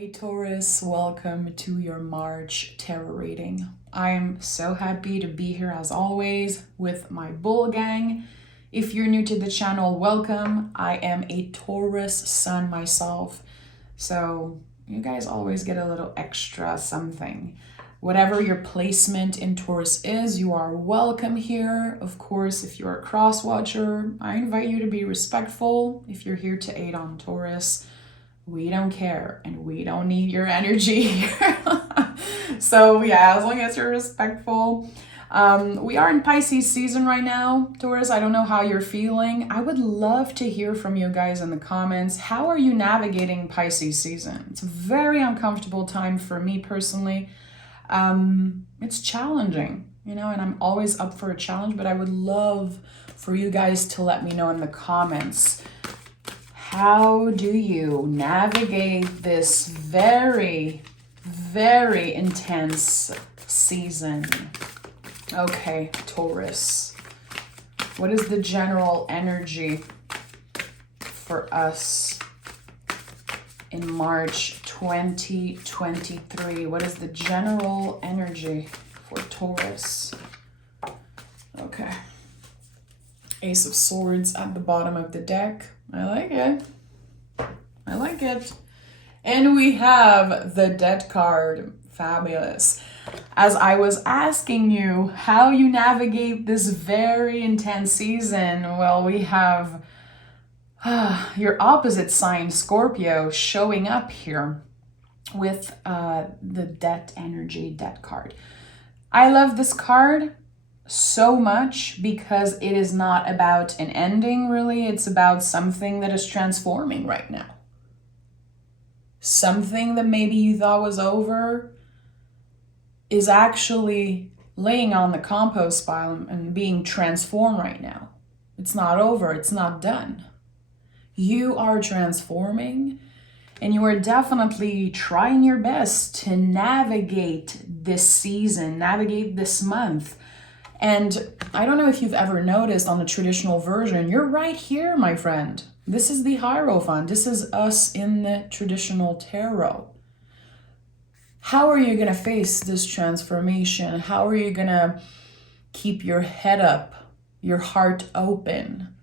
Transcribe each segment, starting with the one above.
Hey Taurus, welcome to your March tarot reading. I'm so happy to be here as always with my bull gang. If you're new to the channel, welcome. I am a Taurus sun myself, so you guys always get a little extra something. Whatever your placement in Taurus is, you are welcome here. Of course, if you're a cross watcher, I invite you to be respectful. If you're here to aid on Taurus, we don't care and we don't need your energy here. So yeah, as long as you're respectful. We are in Pisces season right now, Taurus. I don't know how you're feeling. I would love to hear from you guys in the comments. How are you navigating Pisces season? It's a very uncomfortable time for me personally. It's challenging, and I'm always up for a challenge, but I would love for you guys to let me know in the comments. How do you navigate this very, very intense season? Okay, Taurus. What is the general energy for us in March 2023? What is the general energy for Taurus? Okay. Ace of Swords at the bottom of the deck. I like it. I like it. And we have the Death card. Fabulous. As I was asking you how you navigate this very intense season, well, we have your opposite sign, Scorpio, showing up here with the Death energy, Death card. I love this card so much because it is not about an ending, really. It's about something that is transforming right now. Something that maybe you thought was over is actually laying on the compost pile and being transformed right now. It's not over. It's not done. You are transforming, and you are definitely trying your best to navigate this season, navigate this month. And I don't know if you've ever noticed on the traditional version, you're right here, my friend. This is the Hierophant. This is us in the traditional tarot. How are you going to face this transformation? How are you going to keep your head up, your heart open?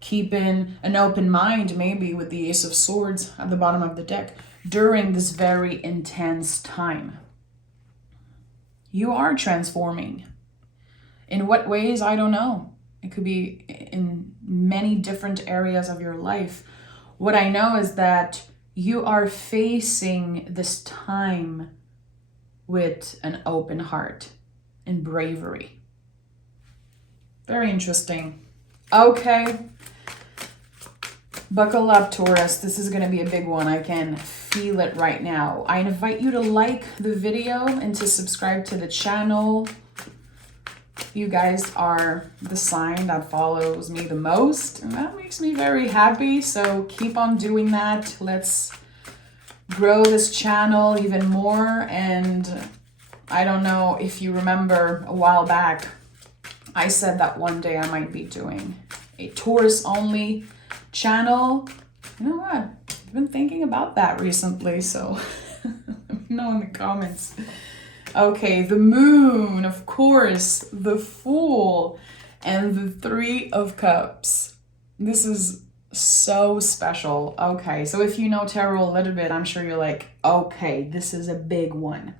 Keeping an open mind, maybe with the Ace of Swords at the bottom of the deck, during this very intense time. You are transforming. In what ways? I don't know. It could be in many different areas of your life. What I know is that you are facing this time with an open heart and bravery. Very interesting. Okay. Buckle up, Taurus. This is going to be a big one. I can feel it right now. I invite you to like the video and to subscribe to the channel. You guys are the sign that follows me the most, and that makes me very happy. So keep on doing that. Let's grow this channel even more. And I don't know if you remember a while back, I said that one day I might be doing a Taurus only channel. You know what? I've been thinking about that recently, so let me know in the comments. Okay, the Moon, of course, the Fool, and the Three of Cups. This is so special. Okay, so if you know tarot a little bit, I'm sure you're like, okay, this is a big one.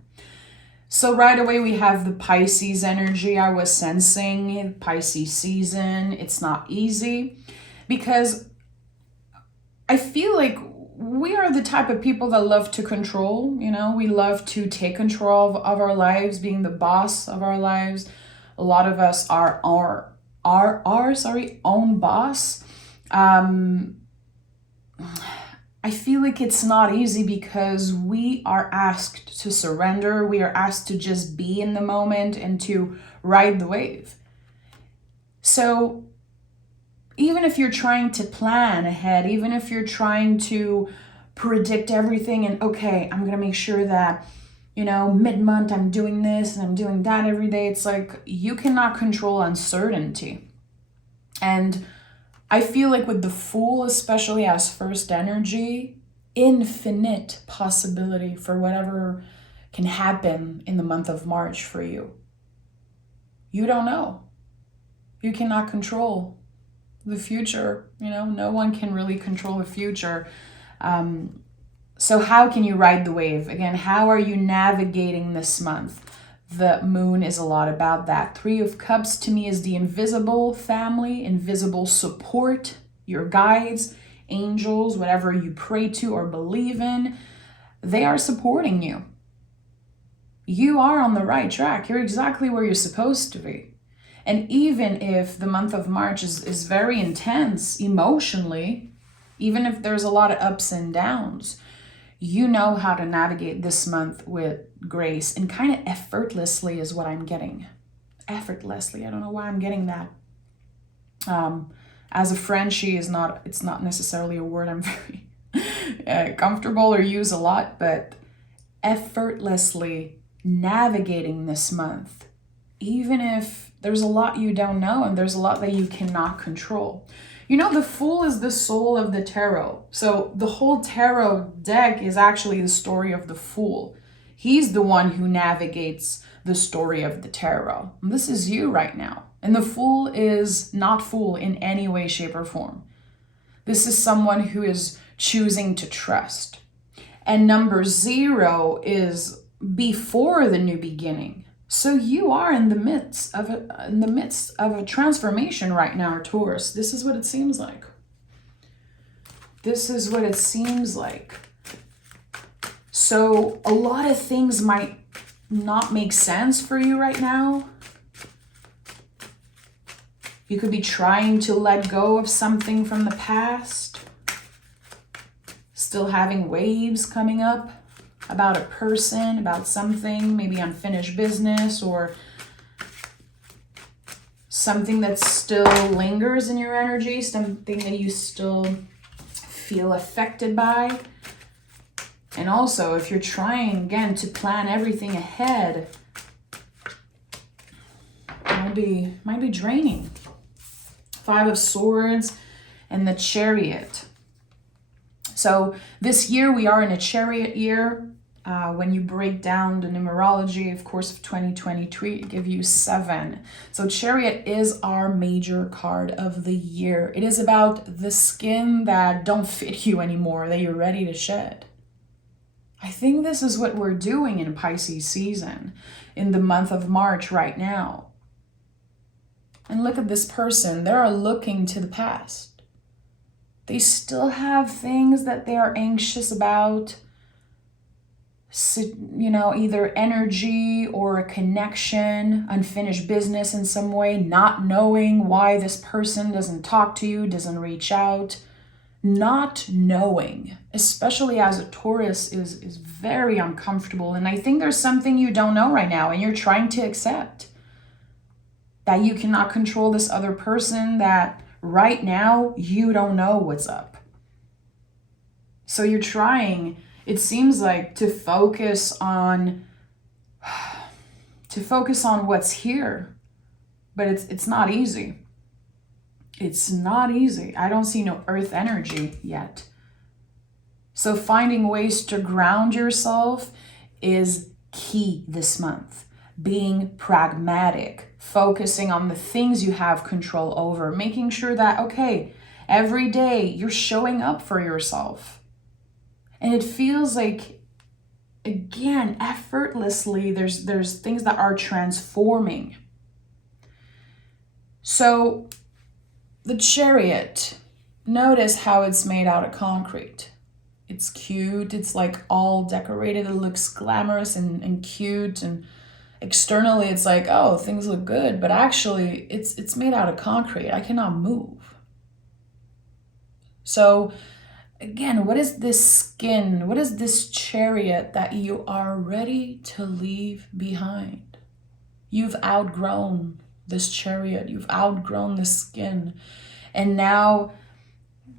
So right away we have the Pisces energy. I was sensing Pisces season. It's not easy because I feel like we are the type of people that love to control. We love to take control of our lives, being the boss of our lives. A lot of us are our own boss. I feel like it's not easy because we are asked to surrender. We are asked to just be in the moment and to ride the wave. So even if you're trying to plan ahead, even if you're trying to predict everything and, okay, I'm going to make sure that, mid-month I'm doing this and I'm doing that every day. It's like you cannot control uncertainty. And I feel like with the Fool, especially as first energy, infinite possibility for whatever can happen in the month of March for you. You don't know. You cannot control the future. No one can really control the future. So how can you ride the wave? Again, how are you navigating this month? The moon is a lot about that. 3 of Cups to me is the invisible family, invisible support, your guides, angels, whatever you pray to or believe in. They are supporting you. You are on the right track. You're exactly where you're supposed to be. And even if the month of March is very intense emotionally, even if there's a lot of ups and downs, you know how to navigate this month with grace, and kind of effortlessly is what I'm getting. Effortlessly. I don't know why I'm getting that. As a Frenchie it's not necessarily a word I'm very comfortable or use a lot, but effortlessly navigating this month, even if there's a lot you don't know and there's a lot that you cannot control. The Fool is the soul of the tarot. So the whole tarot deck is actually the story of the Fool. He's the one who navigates the story of the tarot. And this is you right now. And the Fool is not fool in any way, shape, or form. This is someone who is choosing to trust. And number 0 is before the new beginning. So you are in the midst of a transformation right now, Taurus. This is what it seems like. This is what it seems like. So a lot of things might not make sense for you right now. You could be trying to let go of something from the past. Still having waves coming up about a person, about something, maybe unfinished business or something that still lingers in your energy, something that you still feel affected by. And also, if you're trying, again, to plan everything ahead, might be draining. 5 of Swords and the Chariot. So this year we are in a Chariot year. When you break down the numerology, of course, of 2023, it gives you 7. So Chariot is our major card of the year. It is about the skin that don't fit you anymore, that you're ready to shed. I think this is what we're doing in Pisces season, in the month of March right now. And look at this person. They are looking to the past. They still have things that they are anxious about. Either energy or a connection, unfinished business in some way, not knowing why this person doesn't talk to you, doesn't reach out. Not knowing, especially as a Taurus, is very uncomfortable. And I think there's something you don't know right now and you're trying to accept. That you cannot control this other person, that right now you don't know what's up. So you're trying, it seems like, to focus on what's here. But it's not easy. It's not easy. I don't see no earth energy yet. So finding ways to ground yourself is key this month. Being pragmatic, focusing on the things you have control over, making sure that, okay, every day you're showing up for yourself. And it feels like, again, effortlessly, there's things that are transforming. So the Chariot, notice how it's made out of concrete. It's cute. It's like all decorated. It looks glamorous and cute. And externally, it's like, oh, things look good. But actually, it's made out of concrete. I cannot move. So again, what is this skin? What is this Chariot that you are ready to leave behind? You've outgrown this Chariot. You've outgrown this skin. And now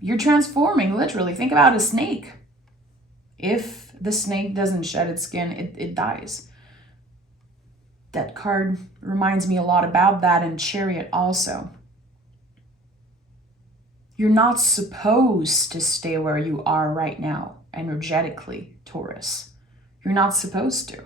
you're transforming, literally. Think about a snake. If the snake doesn't shed its skin, it dies. That card reminds me a lot about that, and Chariot also. You're not supposed to stay where you are right now. energetically, Taurus. You're not supposed to.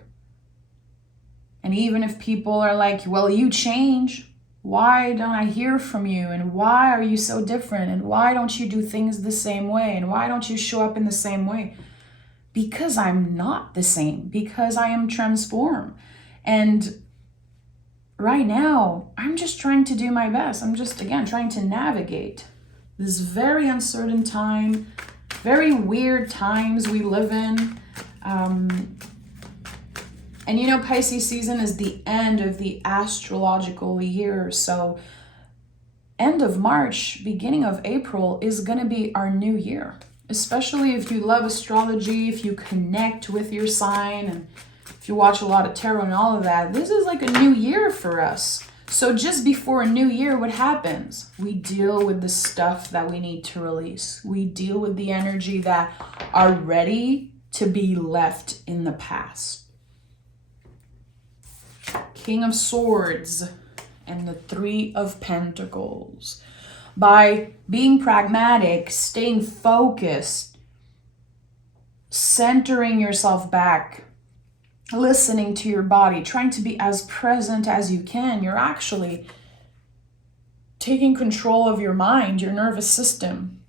And even if people are like, well, you change, why don't I hear from you? And why are you so different? And why don't you do things the same way? And why don't you show up in the same way? Because I'm not the same, because I am transformed. And right now, I'm just trying to do my best. I'm just, again, trying to navigate this very uncertain time, very weird times we live in. And you know, Pisces season is the end of the astrological year. So end of March, beginning of April is going to be our new year. Especially if you love astrology, if you connect with your sign, and if you watch a lot of tarot and all of that, this is like a new year for us. So just before a new year, what happens? We deal with the stuff that we need to release. We deal with the energy that are ready to be left in the past. King of Swords and the Three of Pentacles. By being pragmatic, staying focused, centering yourself back, listening to your body, trying to be as present as you can, you're actually taking control of your mind, your nervous system.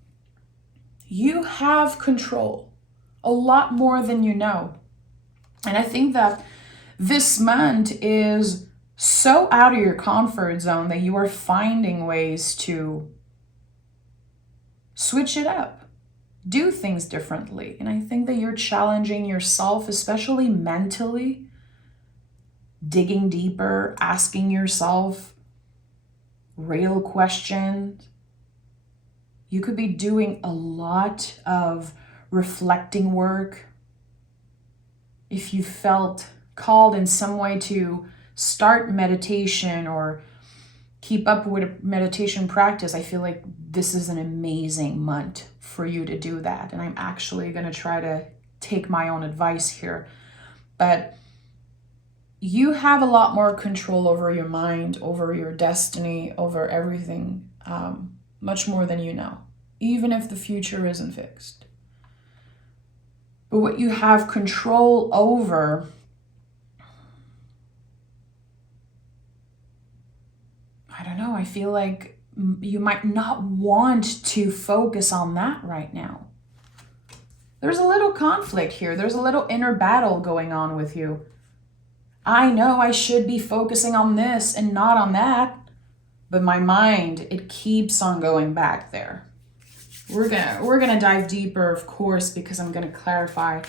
You have control, a lot more than you know. And I think that this month is so out of your comfort zone that you are finding ways to switch it up, do things differently. And I think that you're challenging yourself, especially mentally, digging deeper, asking yourself real questions. You could be doing a lot of reflecting work. If you felt called in some way to start meditation or keep up with a meditation practice, I feel like this is an amazing month for you to do that. And I'm actually going to try to take my own advice here. But you have a lot more control over your mind, over your destiny, over everything, much more than you know, even if the future isn't fixed. But what you have control over, I don't know, I feel like you might not want to focus on that right now. There's a little conflict here. There's a little inner battle going on with you. I know I should be focusing on this and not on that, but my mind, it keeps on going back there. We're gonna dive deeper, of course, because I'm gonna clarify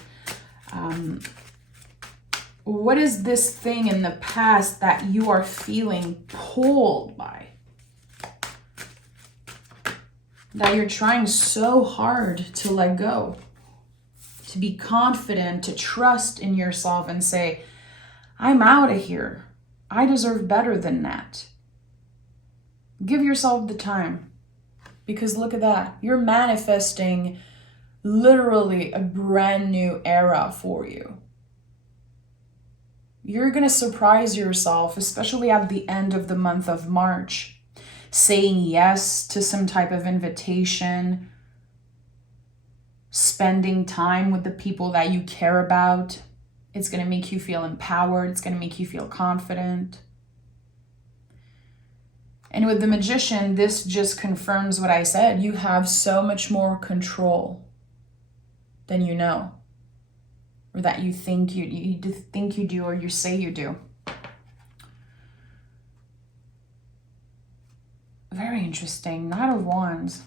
what is this thing in the past that you are feeling pulled by, that you're trying so hard to let go, to be confident, to trust in yourself and say, I'm out of here. I deserve better than that. Give yourself the time, because look at that. You're manifesting literally a brand new era for you. You're going to surprise yourself, especially at the end of the month of March, saying yes to some type of invitation, spending time with the people that you care about. It's going to make you feel empowered. It's going to make you feel confident. And with the Magician, this just confirms what I said. You have so much more control than you know, or that you think you think you do, or you say you do. Very interesting. Knight of Wands.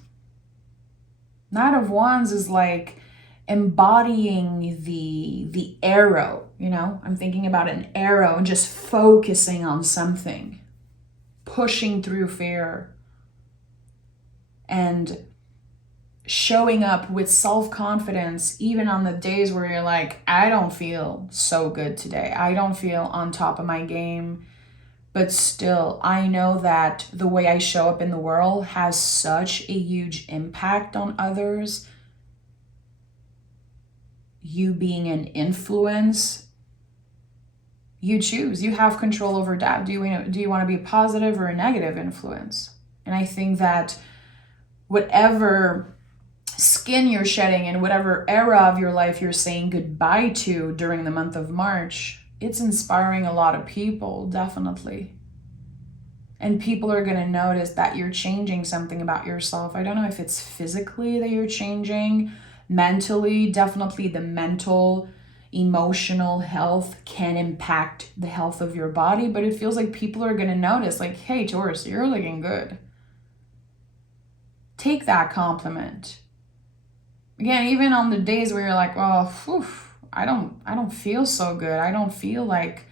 Knight of Wands is like embodying the arrow, you know? I'm thinking about an arrow and just focusing on something, pushing through fear, and showing up with self-confidence even on the days where you're like, I don't feel so good today. I don't feel on top of my game. But still, I know that the way I show up in the world has such a huge impact on others. You being an influence, you choose. You have control over that. Do you want to be a positive or a negative influence? And I think that whatever skin you're shedding and whatever era of your life you're saying goodbye to during the month of March, it's inspiring a lot of people, definitely. And people are going to notice that you're changing something about yourself. I don't know if it's physically that you're changing, mentally, definitely the mental, emotional health can impact the health of your body, but it feels like people are going to notice, like, hey, Taurus, you're looking good. Take that compliment. Again, even on the days where you're like, oh, whew, I don't feel so good. I don't feel like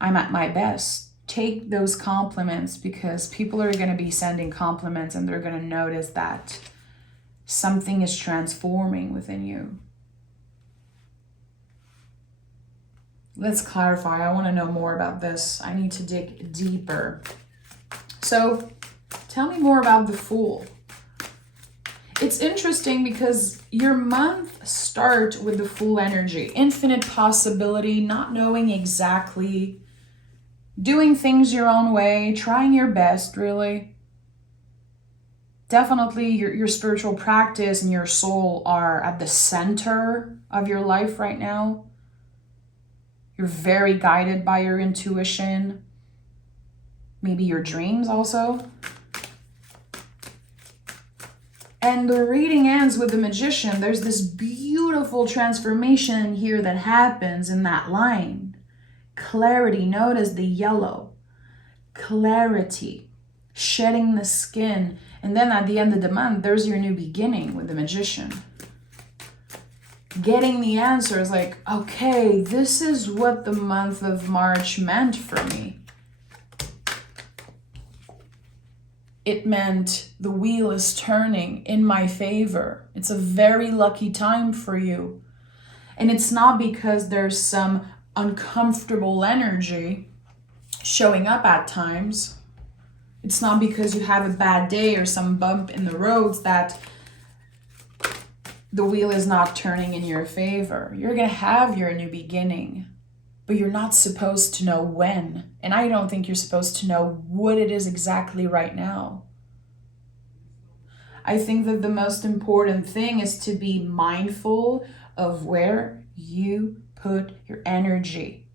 I'm at my best. Take those compliments, because people are going to be sending compliments and they're going to notice that something is transforming within you. Let's clarify. I want to know more about this. I need to dig deeper. So tell me more about the Fool. It's interesting because your month starts with the Fool energy, infinite possibility, not knowing exactly, doing things your own way, trying your best, really. Definitely your spiritual practice and your soul are at the center of your life right now. You're very guided by your intuition, maybe your dreams also. And the reading ends with the Magician. There's this beautiful transformation here that happens in that line. Clarity, notice the yellow. Clarity, shedding the skin. And then at the end of the month, there's your new beginning with the Magician. Getting the answers like, okay, this is what the month of March meant for me. It meant the wheel is turning in my favor. It's a very lucky time for you. And it's not because there's some uncomfortable energy showing up at times. It's not because you have a bad day or some bump in the roads that the wheel is not turning in your favor. You're going to have your new beginning, but you're not supposed to know when. And I don't think you're supposed to know what it is exactly right now. I think that the most important thing is to be mindful of where you put your energy,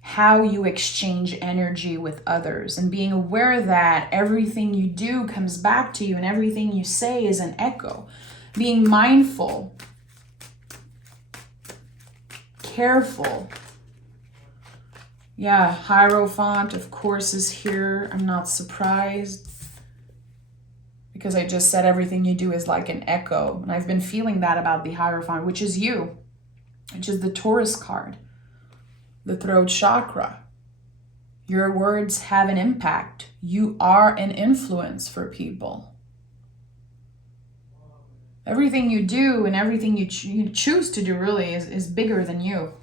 how you exchange energy with others, and being aware that everything you do comes back to you and everything you say is an echo. Being mindful, careful. Yeah, Hierophant, of course, is here. I'm not surprised, because I just said everything you do is like an echo. And I've been feeling that about the Hierophant, which is you, which is the Taurus card, the throat chakra. Your words have an impact. You are an influence for people. Everything you do and everything you choose to do really is bigger than you.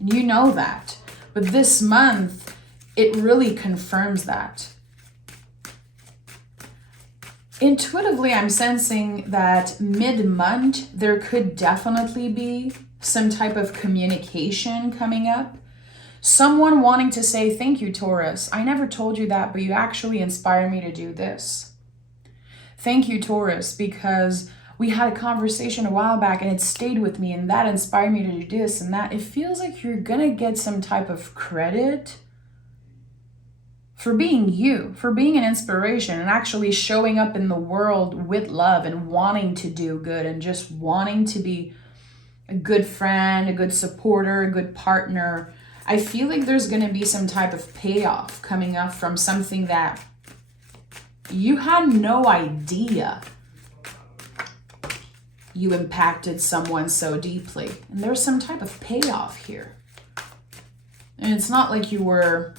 And you know that. But this month, it really confirms that. Intuitively, I'm sensing that mid-month, there could definitely be some type of communication coming up. Someone wanting to say, thank you, Taurus. I never told you that, but you actually inspire me to do this. Thank you, Taurus, because we had a conversation a while back and it stayed with me and that inspired me to do this and that. It feels like you're going to get some type of credit for being you, for being an inspiration and actually showing up in the world with love and wanting to do good and just wanting to be a good friend, a good supporter, a good partner. I feel like there's going to be some type of payoff coming up from something that you had no idea you impacted someone so deeply. And there's some type of payoff here. And it's not like you were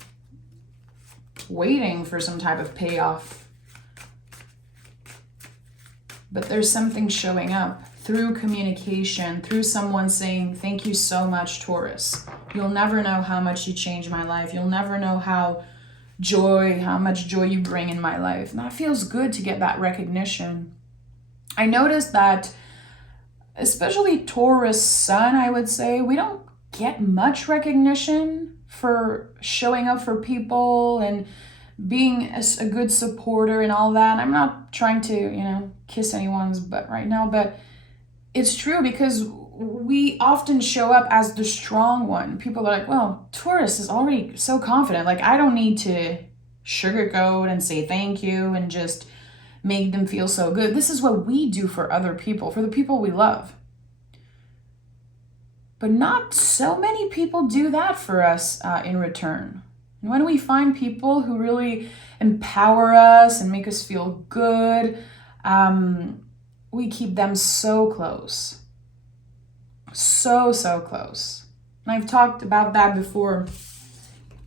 waiting for some type of payoff. But there's something showing up through communication, through someone saying, thank you so much, Taurus. You'll never know how much you changed my life. You'll never know how much joy you bring in my life. And that feels good to get that recognition. I noticed that, especially Taurus Sun, I would say, we don't get much recognition for showing up for people and being a good supporter and all that. I'm not trying to, kiss anyone's butt right now, but it's true because we often show up as the strong one. People are like, well, Taurus is already so confident. Like, I don't need to sugarcoat and say thank you and just make them feel so good. This is what we do for other people, for the people we love. But not so many people do that for us in return. And when we find people who really empower us and make us feel good, we keep them so close. So close. And I've talked about that before.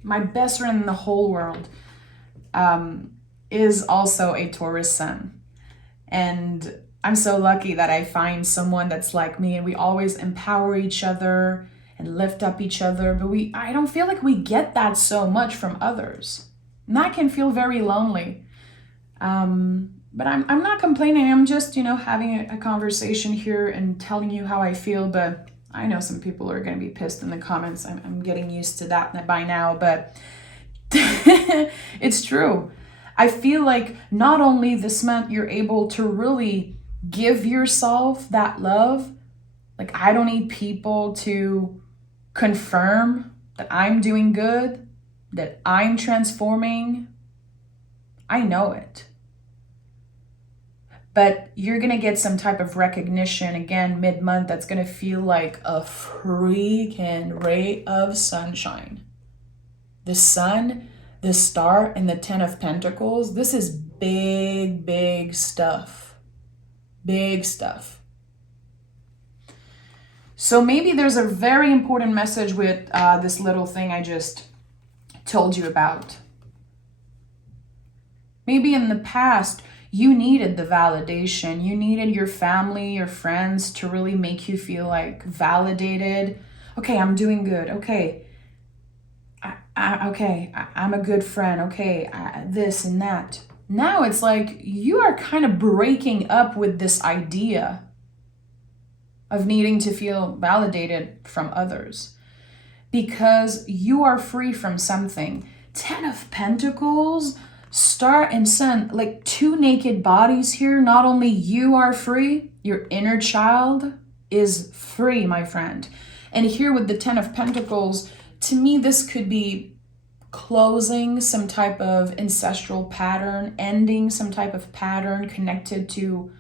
My best friend in the whole world is also a Taurus sun. And I'm so lucky that I find someone that's like me, and we always empower each other and lift up each other. But I don't feel like we get that so much from others. And that can feel very lonely. But I'm not complaining. I'm just, having a conversation here and telling you how I feel. But I know some people are going to be pissed in the comments. I'm getting used to that by now, but it's true. I feel like not only this month you're able to really give yourself that love. Like, I don't need people to confirm that I'm doing good, that I'm transforming. I know it. But you're going to get some type of recognition again mid-month that's going to feel like a freaking ray of sunshine. The sun, the star, and the 10 of Pentacles. This is big stuff. Big stuff. So maybe there's a very important message with this little thing I just told you about. Maybe in the past, you needed the validation. You needed your family, your friends to really make you feel like validated. Okay, I'm doing good. Okay, I'm a good friend. Okay, this and that. Now it's like you are kind of breaking up with this idea of needing to feel validated from others because you are free from something. 10 of Pentacles, Star and Sun, like two naked bodies here. Not only you are free, your inner child is free, my friend. And here with the 10 of Pentacles, to me, this could be closing some type of ancestral pattern, ending some type of pattern connected to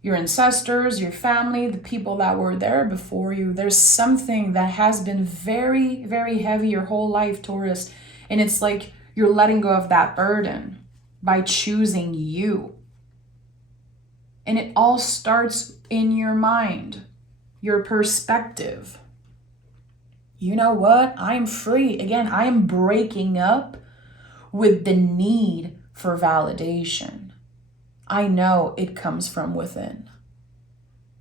your ancestors, your family, the people that were there before you. There's something that has been very, very heavy your whole life, Taurus. And it's like you're letting go of that burden by choosing you. And it all starts in your mind, your perspective. You know what? I'm free. Again, I am breaking up with the need for validation. I know it comes from within.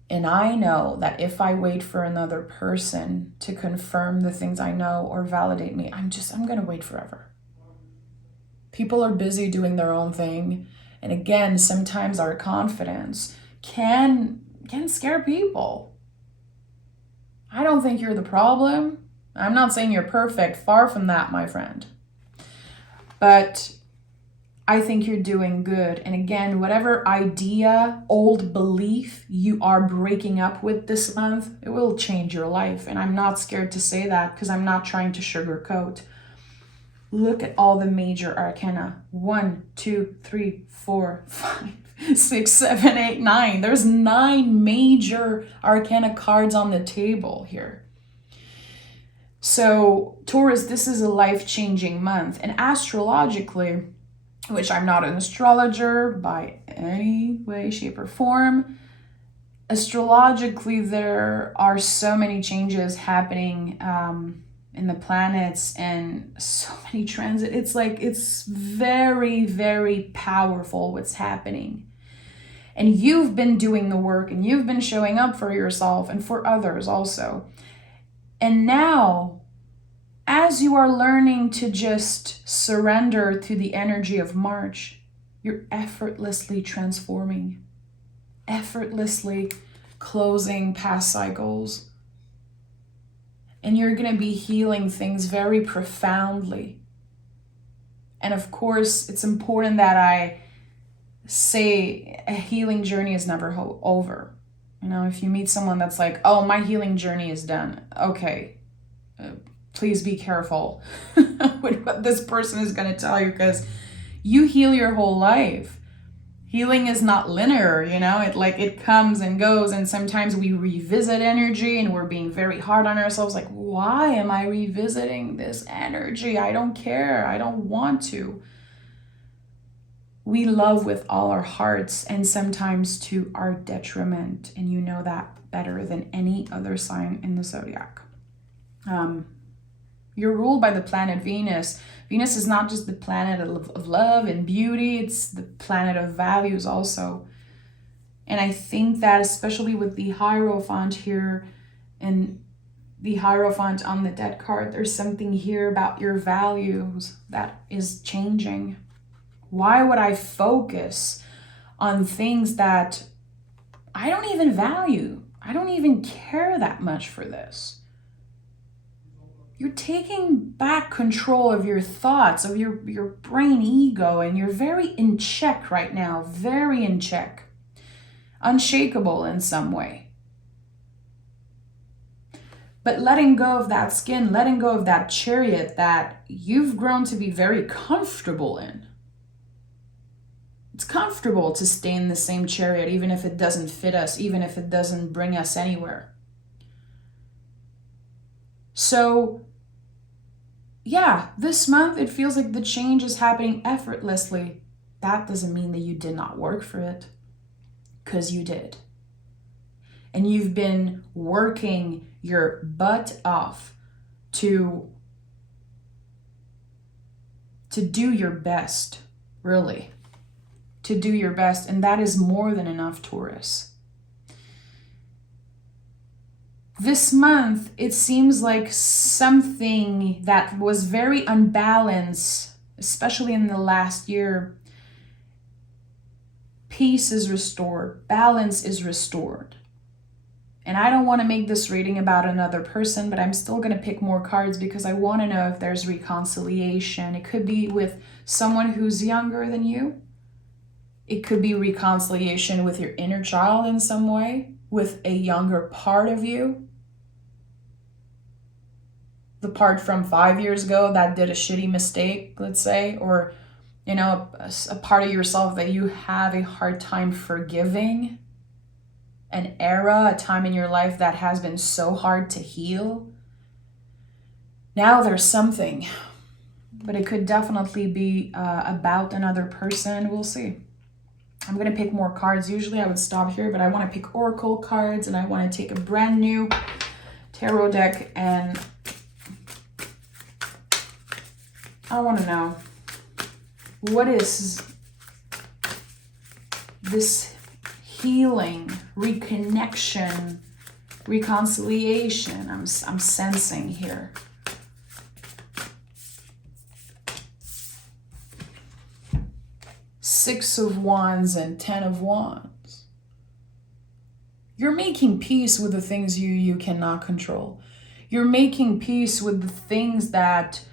And I know that if I wait for another person to confirm the things I know or validate me, I'm going to wait forever. People are busy doing their own thing. And again, sometimes our confidence can scare people. I don't think you're the problem. I'm not saying you're perfect. Far from that, my friend. But I think you're doing good. And again, whatever idea, old belief you are breaking up with this month, it will change your life. And I'm not scared to say that because I'm not trying to sugarcoat. Look at all the major arcana. 1, 2, 3, 4, 5, 6, 7, 8, 9. There's 9 major arcana cards on the table here. So, Taurus, this is a life-changing month. And astrologically, which I'm not an astrologer by any way, shape, or form, astrologically, there are so many changes happening in the planets and so many transits. It's like, it's very, very powerful what's happening. And you've been doing the work and you've been showing up for yourself and for others also. And now, as you are learning to just surrender to the energy of March, you're effortlessly transforming, effortlessly closing past cycles. And you're going to be healing things very profoundly. And of course, it's important that I say a healing journey is never over. You know, if you meet someone that's like, oh, my healing journey is done. Okay, please be careful with what this person is going to tell you, because you heal your whole life. Healing is not linear, you know, it comes and goes, and sometimes we revisit energy and we're being very hard on ourselves, like, why am I revisiting this energy? I don't care. I don't want to. We love with all our hearts, and sometimes to our detriment, and you know that better than any other sign in the zodiac. You're ruled by the planet Venus. Venus is not just the planet of love and beauty, it's the planet of values also. And I think that especially with the Hierophant here and the Hierophant on the Death card, there's something here about your values that is changing. Why would I focus on things that I don't even value? I don't even care that much for this. You're taking back control of your thoughts, of your brain ego, and you're very in check right now, very in check. Unshakable in some way. But letting go of that skin, letting go of that chariot that you've grown to be very comfortable in. It's comfortable to stay in the same chariot, even if it doesn't fit us, even if it doesn't bring us anywhere. So, yeah, this month it feels like the change is happening effortlessly. That doesn't mean that you did not work for it, because you did. And you've been working your butt off to do your best, really. To do your best, and that is more than enough, Taurus. This month, it seems like something that was very unbalanced, especially in the last year. Peace is restored, balance is restored. And I don't want to make this reading about another person, but I'm still going to pick more cards because I want to know if there's reconciliation. It could be with someone who's younger than you. It could be reconciliation with your inner child in some way, with a younger part of you. The part from 5 years ago that did a shitty mistake, let's say, or, you know, a part of yourself that you have a hard time forgiving. An era, a time in your life that has been so hard to heal. Now there's something, but it could definitely be about another person. We'll see. I'm going to pick more cards. Usually I would stop here, but I want to pick oracle cards, and I want to take a brand new tarot deck, and I want to know, what is this healing, reconnection, reconciliation I'm sensing here? Six of Wands and 10 of Wands. You're making peace with the things you cannot control. You're making peace with the things that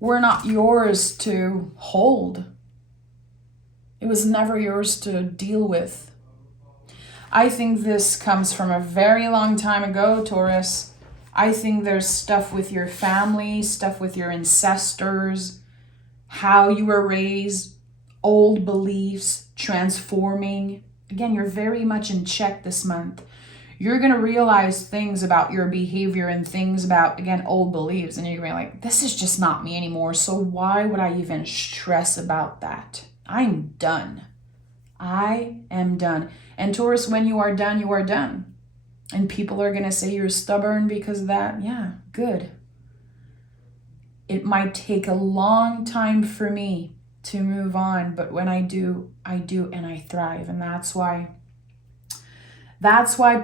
were not yours to hold. It was never yours to deal with. I think this comes from a very long time ago, Taurus. I think there's stuff with your family, stuff with your ancestors, how you were raised, old beliefs, transforming. Again, you're very much in check this month. You're going to realize things about your behavior and things about, again, old beliefs. And you're going to be like, this is just not me anymore. So why would I even stress about that? I'm done. I am done. And Taurus, when you are done, you are done. And people are going to say you're stubborn because of that. Yeah, good. It might take a long time for me to move on, but when I do, and I thrive. And that's why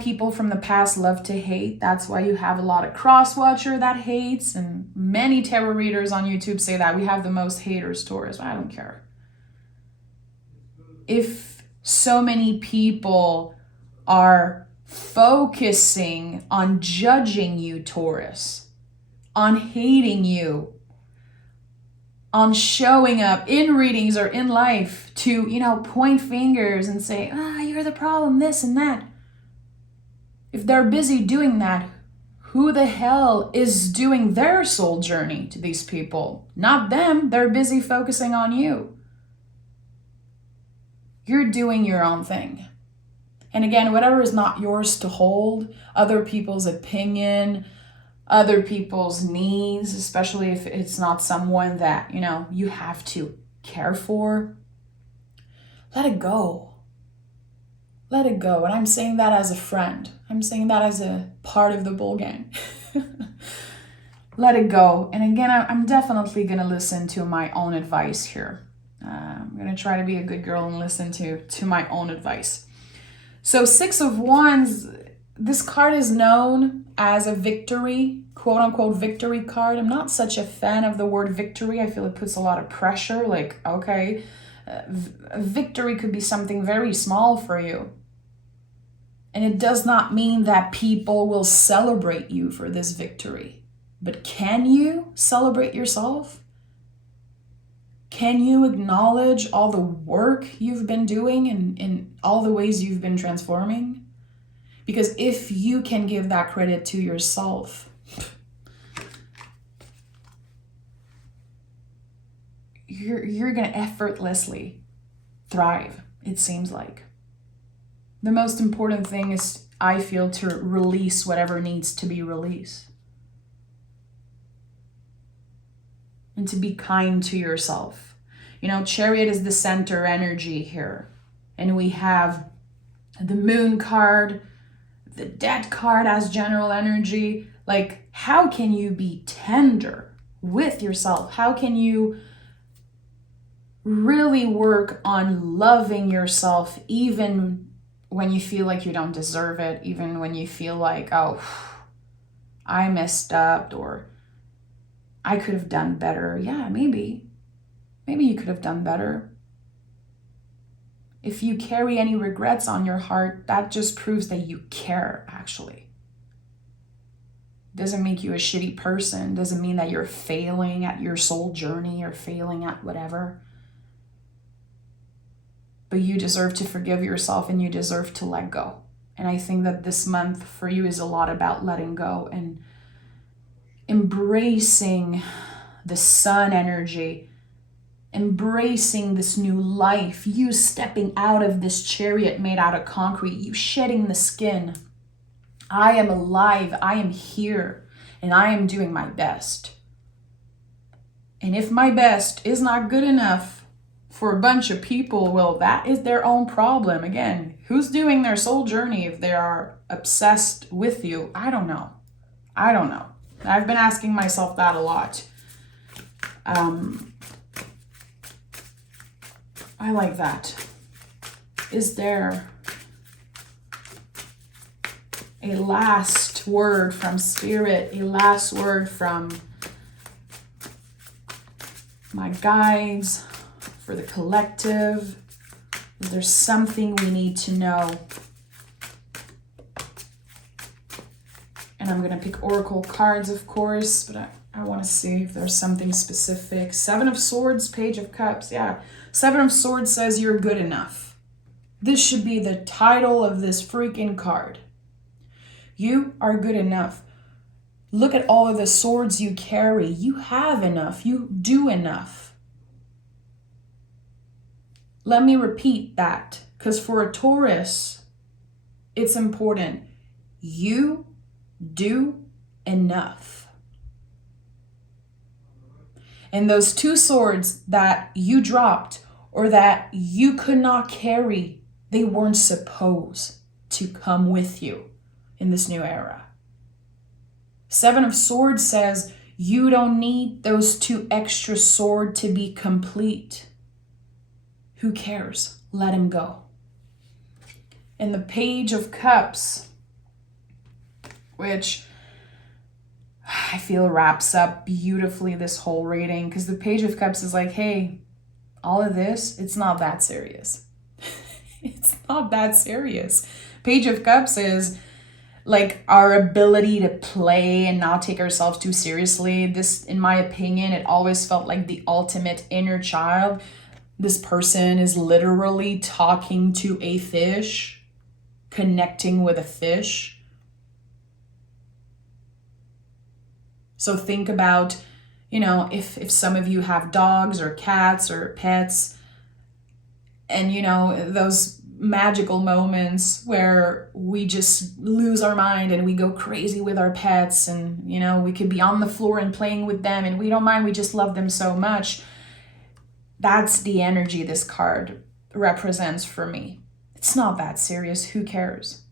people from the past love to hate. That's why you have a lot of cross-watcher that hates, and many tarot readers on YouTube say that we have the most haters, Taurus. I don't care. If so many people are focusing on judging you, Taurus, on hating you, on showing up in readings or in life to, point fingers and say, you're the problem, this and that. If they're busy doing that, who the hell is doing their soul journey to these people? Not them. They're busy focusing on you. You're doing your own thing. And again, whatever is not yours to hold, other people's opinion, other people's needs, especially if it's not someone that, you have to care for, let it go. Let it go. And I'm saying that as a friend. I'm saying that as a part of the bull gang. Let it go. And again, I'm definitely going to listen to my own advice here. I'm going to try to be a good girl and listen to my own advice. So 6 of Wands, this card is known as a victory, quote unquote victory card. I'm not such a fan of the word victory. I feel it puts a lot of pressure. Like, okay, victory could be something very small for you. And it does not mean that people will celebrate you for this victory. But can you celebrate yourself? Can you acknowledge all the work you've been doing and in all the ways you've been transforming? Because if you can give that credit to yourself, you're going to effortlessly thrive, it seems like. The most important thing is, I feel, to release whatever needs to be released. And to be kind to yourself. Chariot is the center energy here. And we have the moon card, the death card as general energy. Like, how can you be tender with yourself? How can you really work on loving yourself even when you feel like you don't deserve it, even when you feel like, oh, I messed up, or I could have done better. Yeah, maybe you could have done better. If you carry any regrets on your heart, that just proves that you care, actually. Doesn't make you a shitty person. Doesn't mean that you're failing at your soul journey or failing at whatever. But you deserve to forgive yourself and you deserve to let go. And I think that this month for you is a lot about letting go and embracing the sun energy, embracing this new life, you stepping out of this chariot made out of concrete, you shedding the skin. I am alive, I am here, and I am doing my best. And if my best is not good enough for a bunch of people, well, that is their own problem. Again, who's doing their soul journey if they are obsessed with you? I don't know. I've been asking myself that a lot. I like that. Is there a last word from Spirit, a last word from my guides, for the collective? Is there something we need to know? And I'm going to pick Oracle cards, of course, but I want to see if there's something specific. 7 of Swords, Page of Cups. Yeah, 7 of Swords says you're good enough. This should be the title of this freaking card. You are good enough. Look at all of the swords you carry. You have enough. You do enough. Let me repeat that, because for a Taurus, it's important. You do enough. And those 2 swords that you dropped or that you could not carry, they weren't supposed to come with you in this new era. 7 of Swords says you don't need those 2 extra swords to be complete. Who cares? Let him go. And the Page of Cups, which I feel wraps up beautifully this whole reading, because the Page of Cups is like, hey, all of this, it's not that serious. It's not that serious. Page of Cups is, like our ability to play and not take ourselves too seriously. This, in my opinion, it always felt like the ultimate inner child. This person is literally talking to a fish, connecting with a fish. So think about, if some of you have dogs or cats or pets, and those magical moments where we just lose our mind and we go crazy with our pets, and we could be on the floor and playing with them and we don't mind, we just love them so much. That's the energy this card represents for me. It's not that serious. Who cares?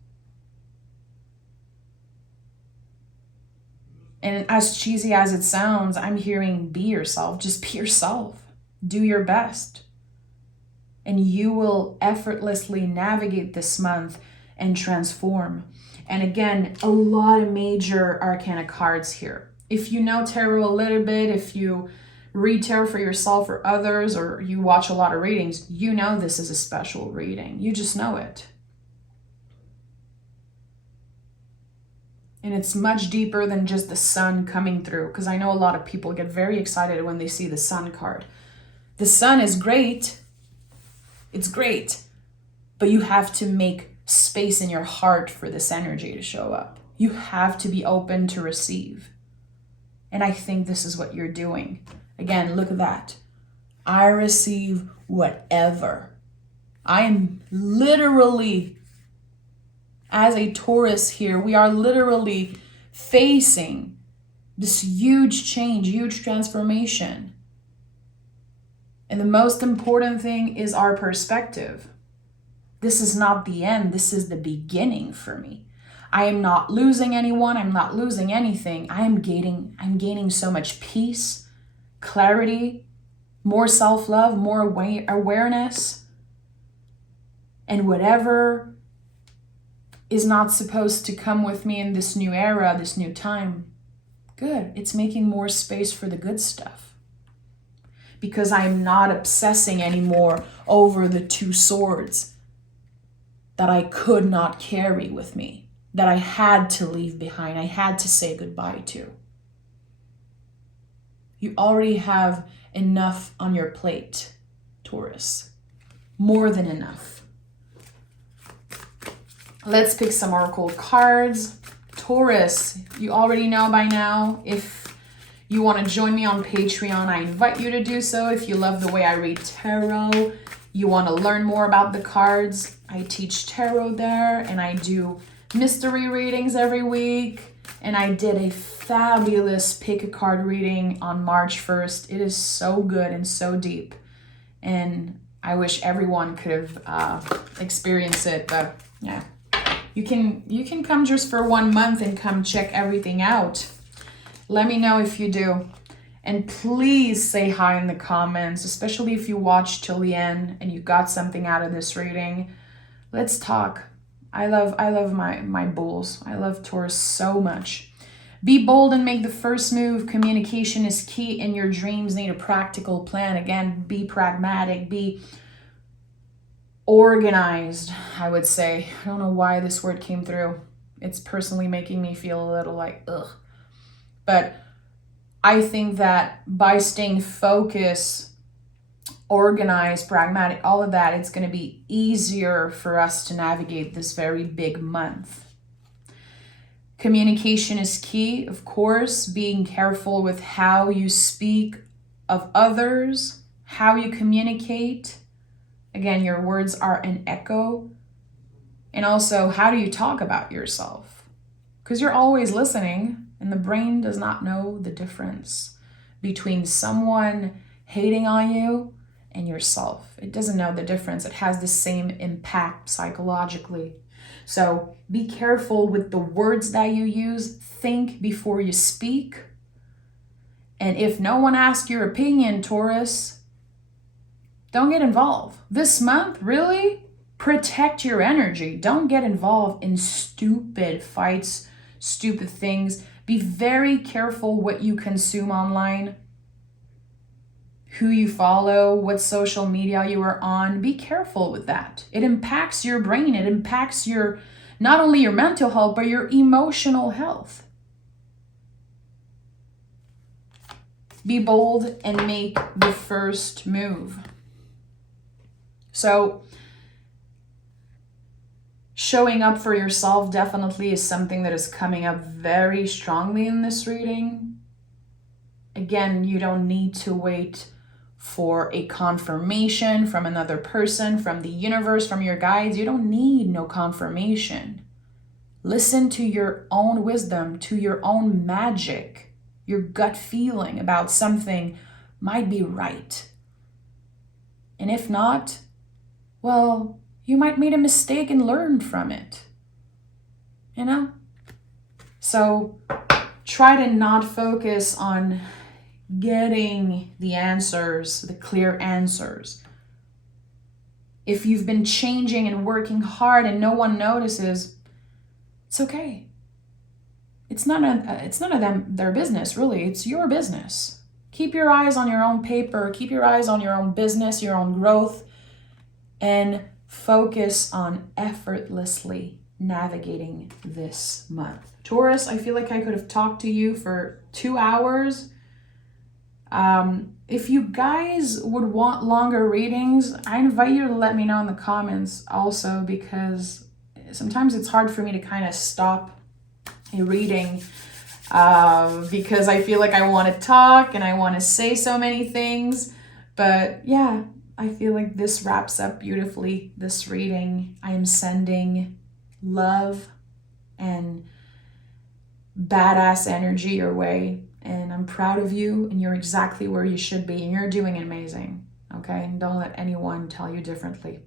And as cheesy as it sounds, I'm hearing be yourself. Just be yourself. Do your best. And you will effortlessly navigate this month and transform. And again, a lot of major arcana cards here. If you know tarot a little bit, if you read tarot for yourself or others, or you watch a lot of readings, you know this is a special reading. You just know it. And it's much deeper than just the sun coming through, because I know a lot of people get very excited when they see the sun card. The sun is great. It's great. But you have to make space in your heart for this energy to show up. You have to be open to receive. And I think this is what you're doing. Again, look at that. I receive whatever. I am literally, as a Taurus here, we are literally facing this huge change, huge transformation. And the most important thing is our perspective. This is not the end. This is the beginning for me. I am not losing anyone. I'm not losing anything. I'm gaining so much peace, clarity, more self-love, more awareness. And whatever is not supposed to come with me in this new era, this new time, good. It's making more space for the good stuff. Because I'm not obsessing anymore over the two swords that I could not carry with me, that I had to leave behind, I had to say goodbye to. You already have enough on your plate, Taurus. More than enough. Let's pick some oracle cards. Taurus, you already know by now. If you want to join me on Patreon, I invite you to do so. If you love the way I read tarot, you want to learn more about the cards, I teach tarot there, and I do mystery readings every week. And I did a fabulous pick a card reading on March 1st. It is so good and so deep. And I wish everyone could have experienced it, but yeah. You can come just for 1 month and come check everything out. Let me know if you do. And please say hi in the comments, especially if you watched till the end and you got something out of this reading. Let's talk. I love my bulls. I love Taurus so much. Be bold and make the first move. Communication is key, and your dreams need a practical plan. Again, be pragmatic, be organized, I would say. I don't know why this word came through. It's personally making me feel a little like, ugh. But I think that by staying focused, organized, pragmatic, all of that, it's going to be easier for us to navigate this very big month. Communication is key, of course. Being careful with how you speak of others, how you communicate. Again, your words are an echo. And also, how do you talk about yourself? Because you're always listening, and the brain does not know the difference between someone hating on you and yourself. It doesn't know the difference. It has the same impact psychologically. So be careful with the words that you use. Think before you speak. And if no one asks your opinion, Taurus, don't get involved. This month, really, protect your energy. Don't get involved in stupid fights, stupid things. Be very careful what you consume online, who you follow, what social media you are on. Be careful with that. It impacts your brain. It impacts your not only your mental health, but your emotional health. Be bold and make the first move. So, showing up for yourself definitely is something that is coming up very strongly in this reading. Again, you don't need to wait for a confirmation from another person, from the universe, from your guides. You don't need no confirmation. Listen to your own wisdom, to your own magic. Your gut feeling about something might be right. And if not, well, you might made a mistake and learned from it. You know? So try to not focus on getting the answers, the clear answers. If you've been changing and working hard and no one notices, it's okay. It's none of their business, really. It's your business. Keep your eyes on your own paper. Keep your eyes on your own business, your own growth, and focus on effortlessly navigating this month. Taurus, I feel like I could have talked to you for 2 hours. If you guys would want longer readings, I invite you to let me know in the comments also, because sometimes it's hard for me to kind of stop a reading because I feel like I want to talk and I want to say so many things. But yeah, I feel like this wraps up beautifully this reading. I am sending love and badass energy your way. And I'm proud of you, and you're exactly where you should be, and you're doing amazing. Okay? And don't let anyone tell you differently.